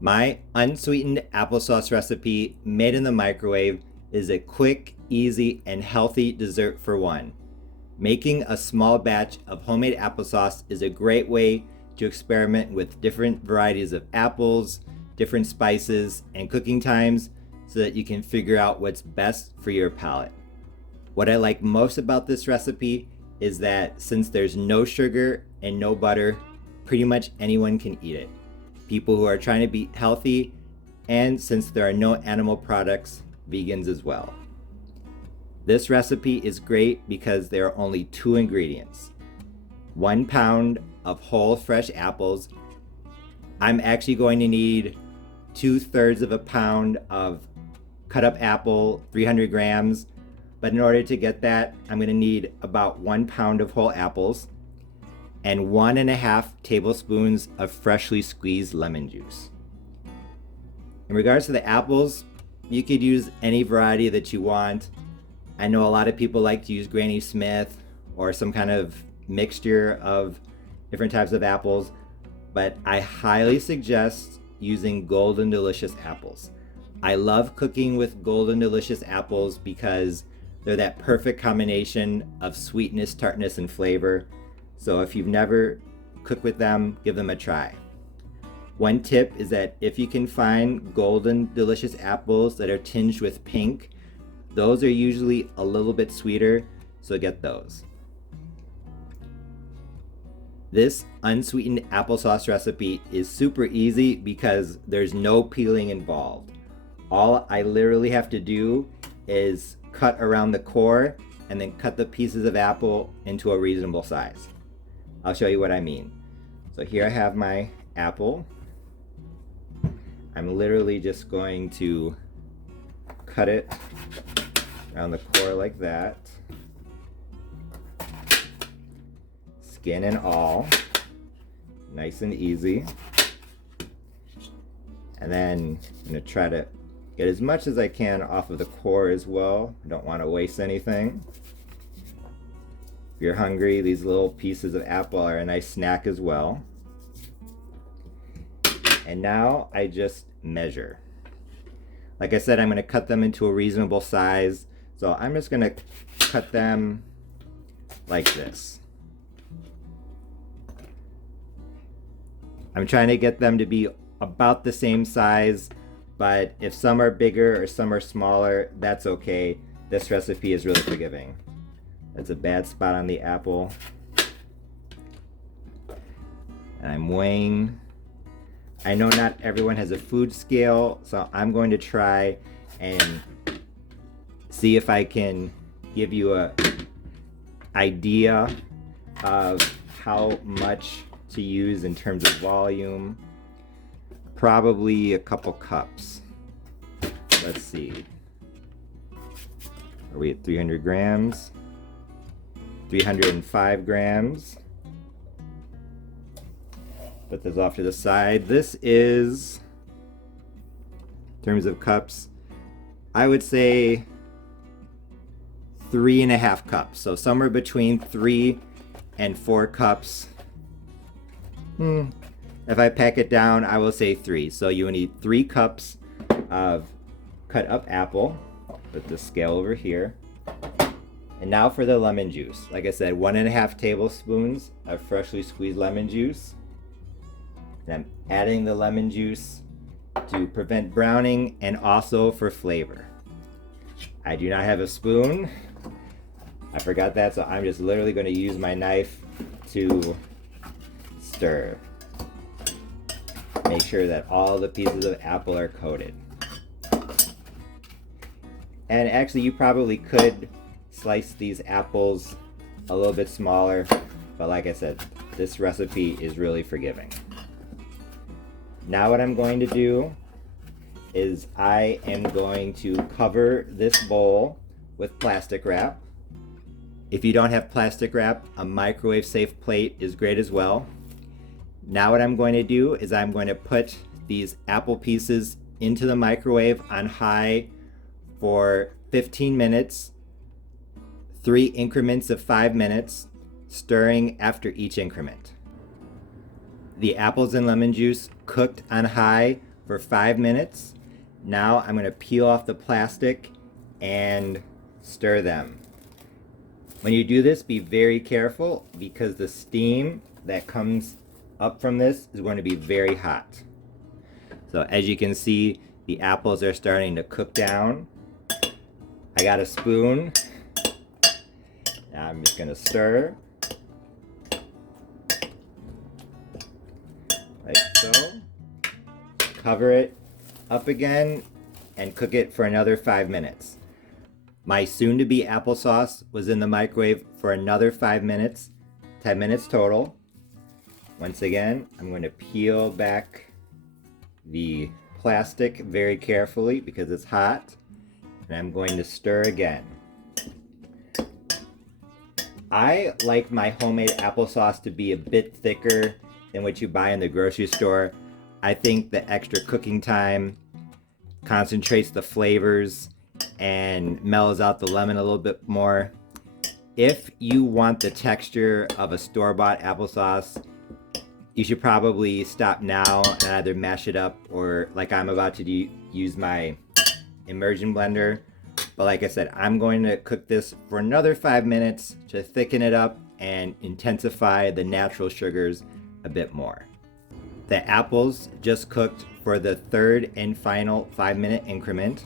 My unsweetened applesauce recipe made in the microwave is a quick, easy, and healthy dessert for one. Making a small batch of homemade applesauce is a great way to experiment with different varieties of apples, different spices, and cooking times so that you can figure out what's best for your palate. What I like most about this recipe is that since there's no sugar and no butter, pretty much anyone can eat it. People who are trying to be healthy, and since there are no animal products, vegans as well. This recipe is great because there are only 2 ingredients. 1 pound of whole fresh apples. I'm actually going to need 2/3 of a pound of cut up apple, 300 grams. But in order to get that, I'm going to need about 1 pound of whole apples and 1.5 tablespoons of freshly squeezed lemon juice. In regards to the apples, you could use any variety that you want. I know a lot of people like to use Granny Smith or some kind of mixture of different types of apples, but I highly suggest using Golden Delicious apples. I love cooking with Golden Delicious apples because they're that perfect combination of sweetness, tartness, and flavor. So if you've never cooked with them, give them a try. One tip is that if you can find Golden Delicious apples that are tinged with pink, those are usually a little bit sweeter, so get those. This unsweetened applesauce recipe is super easy because there's no peeling involved. All I literally have to do is cut around the core and then cut the pieces of apple into a reasonable size. I'll show you what I mean. So here I have my apple. I'm literally just going to cut it around the core like that. Skin and all. Nice and easy. And then I'm going to try to get as much as I can off of the core as well. I don't want to waste anything. If you're hungry, these little pieces of apple are a nice snack as well. And now I just measure. Like I said, I'm going to cut them into a reasonable size. So I'm just going to cut them like this. I'm trying to get them to be about the same size, but if some are bigger or some are smaller, that's okay. This recipe is really forgiving. That's a bad spot on the apple. And I'm weighing. I know not everyone has a food scale, so I'm going to try and see if I can give you an idea of how much to use in terms of volume. Probably a couple cups. Let's see. Are we at 300 grams? 305 grams. Put this off to the side. This is, in terms of cups, I would say 3.5 cups. So somewhere between 3 and 4 cups. If I pack it down, I will say 3. So you will need 3 cups of cut up apple. Put the scale over here. And now for the lemon juice. Like I said, 1.5 tablespoons of freshly squeezed lemon juice. And I'm adding the lemon juice to prevent browning and also for flavor. I do not have a spoon. I forgot that, so I'm just literally going to use my knife to stir. Make sure that all the pieces of apple are coated. And actually, you probably could slice these apples a little bit smaller, but like I said, this recipe is really forgiving. Now what I'm going to do is I am going to cover this bowl with plastic wrap. If you don't have plastic wrap, a microwave safe plate is great as well. Now what I'm going to do is I'm going to put these apple pieces into the microwave on high for 15 minutes, 3 increments of 5 minutes, stirring after each increment. The apples and lemon juice cooked on high for 5 minutes. Now I'm going to peel off the plastic and stir them. When you do this, be very careful because the steam that comes up from this is going to be very hot. So as you can see, the apples are starting to cook down. I got a spoon. Now I'm just going to stir. Like so. Cover it up again and cook it for another 5 minutes. My soon-to-be applesauce was in the microwave for another 5 minutes, 10 minutes total. Once again, I'm going to peel back the plastic very carefully because it's hot, and I'm going to stir again. I like my homemade applesauce to be a bit thicker than what you buy in the grocery store. I think the extra cooking time concentrates the flavors and mellows out the lemon a little bit more. If you want the texture of a store-bought applesauce, you should probably stop now and either mash it up or, like I'm about to do, use my immersion blender. But like I said, I'm going to cook this for another 5 minutes to thicken it up and intensify the natural sugars a bit more. The apples just cooked for the third and final 5-minute increment.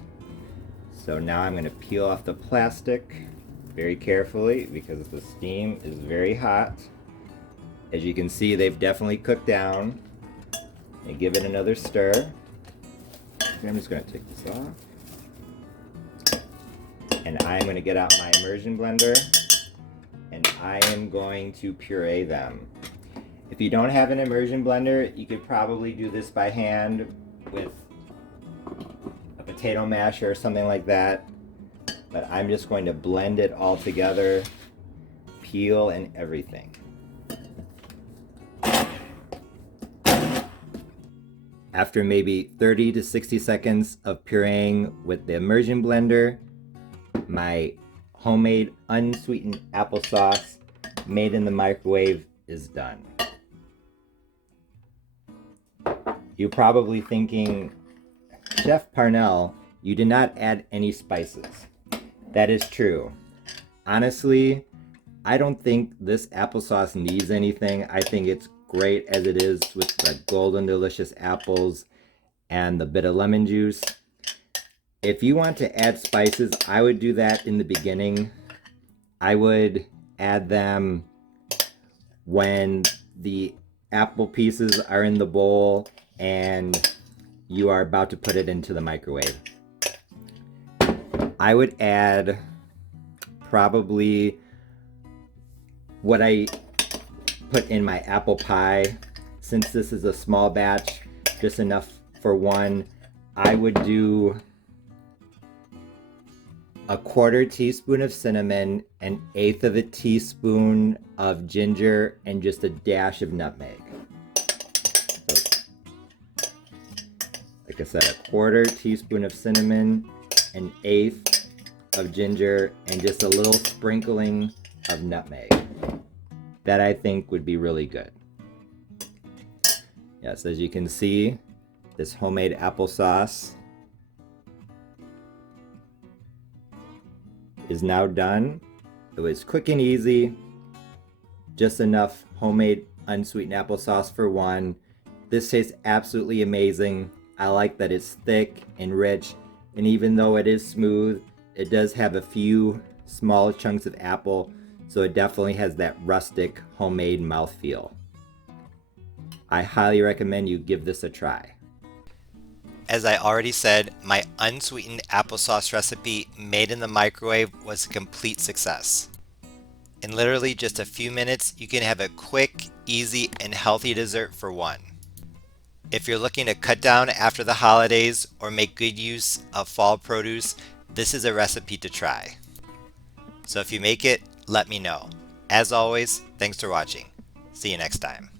So now I'm going to peel off the plastic very carefully because the steam is very hot. As you can see, they've definitely cooked down. And give it another stir. I'm just going to take this off. And I'm going to get out my immersion blender and I am going to puree them. If you don't have an immersion blender, you could probably do this by hand with a potato masher or something like that. But I'm just going to blend it all together, peel and everything. After maybe 30 to 60 seconds of pureeing with the immersion blender, my homemade unsweetened applesauce made in the microwave is done. You're probably thinking, Chef Parnell, you did not add any spices. That is true. Honestly, I don't think this applesauce needs anything. I think it's great as it is with the golden delicious apples and the bit of lemon juice. If you want to add spices, I would do that in the beginning. I would add them when the apple pieces are in the bowl and you are about to put it into the microwave. I would add probably what I put in my apple pie. Since this is a small batch, just enough for one, I would do a 1/4 teaspoon of cinnamon, an 1/8 of a teaspoon of ginger, and just a dash of nutmeg. So, like I said, a 1/4 teaspoon of cinnamon, an 1/8 of ginger, and just a little sprinkling of nutmeg. That I think would be really good. Yes, as you can see, this homemade applesauce is now done. It was quick and easy, just enough homemade unsweetened applesauce for one. This tastes absolutely amazing. I like that it's thick and rich, and even though it is smooth, it does have a few small chunks of apple, so it definitely has that rustic homemade mouthfeel. I highly recommend you give this a try. As I already said, my unsweetened applesauce recipe made in the microwave was a complete success. In literally just a few minutes, you can have a quick, easy, and healthy dessert for one. If you're looking to cut down after the holidays or make good use of fall produce, this is a recipe to try. So if you make it, let me know. As always, thanks for watching. See you next time.